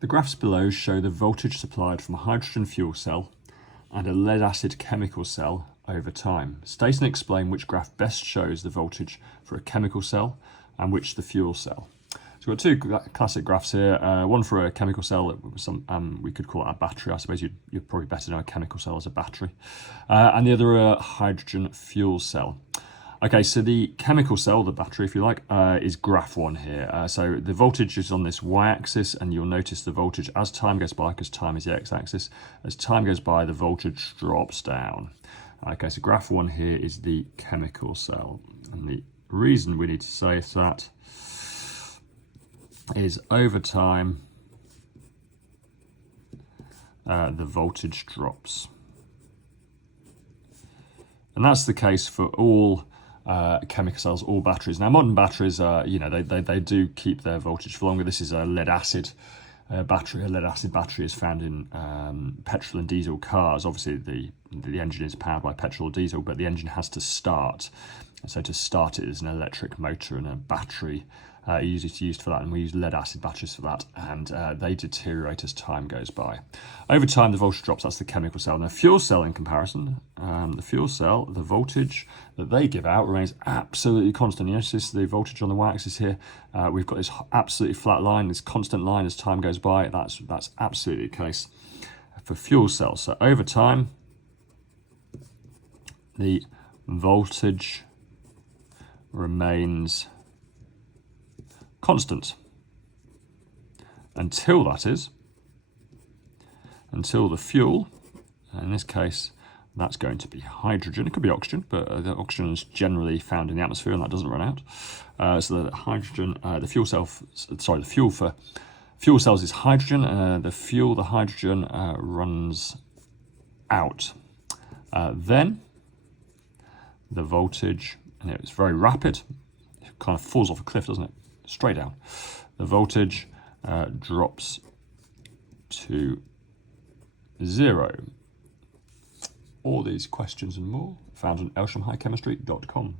The graphs below show the voltage supplied from a hydrogen fuel cell and a lead-acid chemical cell over time. State and explain which graph best shows the voltage for a chemical cell and which the fuel cell. So we've got two classic graphs here, one for a chemical cell, we could call it a battery. I suppose you'd probably better know a chemical cell as a battery, and the other a hydrogen fuel cell. Okay, so the chemical cell, the battery if you like, is graph 1 here. So the voltage is on this y-axis, and you'll notice the voltage as time goes by, because time is the x-axis. As time goes by, the voltage drops down. Okay, so graph 1 here is the chemical cell. And the reason we need to say that is over time, the voltage drops. And that's the case for all chemical cells, all batteries. Now, modern batteries, they do keep their voltage for longer. This is a lead-acid battery. A lead-acid battery is found in petrol and diesel cars. Obviously, the engine is powered by petrol or diesel, but the engine has to start. So to start it is an electric motor and a battery usually used for that, and we use lead-acid batteries for that, and they deteriorate as time goes by. Over time, the voltage drops. That's the chemical cell. Now, fuel cell, in comparison, the fuel cell, the voltage that they give out remains absolutely constant. You notice the voltage on the y-axis here. We've got this absolutely flat line, this constant line as time goes by. That's absolutely the case for fuel cells. So over time, the voltage remains constant until the fuel, in this case that's going to be hydrogen. It could be oxygen, but the oxygen is generally found in the atmosphere and that doesn't run out. So the hydrogen, the fuel for fuel cells is hydrogen. The hydrogen runs out. Then the voltage, and it's very rapid, it kind of falls off a cliff, doesn't it? Straight down. The voltage drops to 0. All these questions and more found on elshamhighchemistry.com.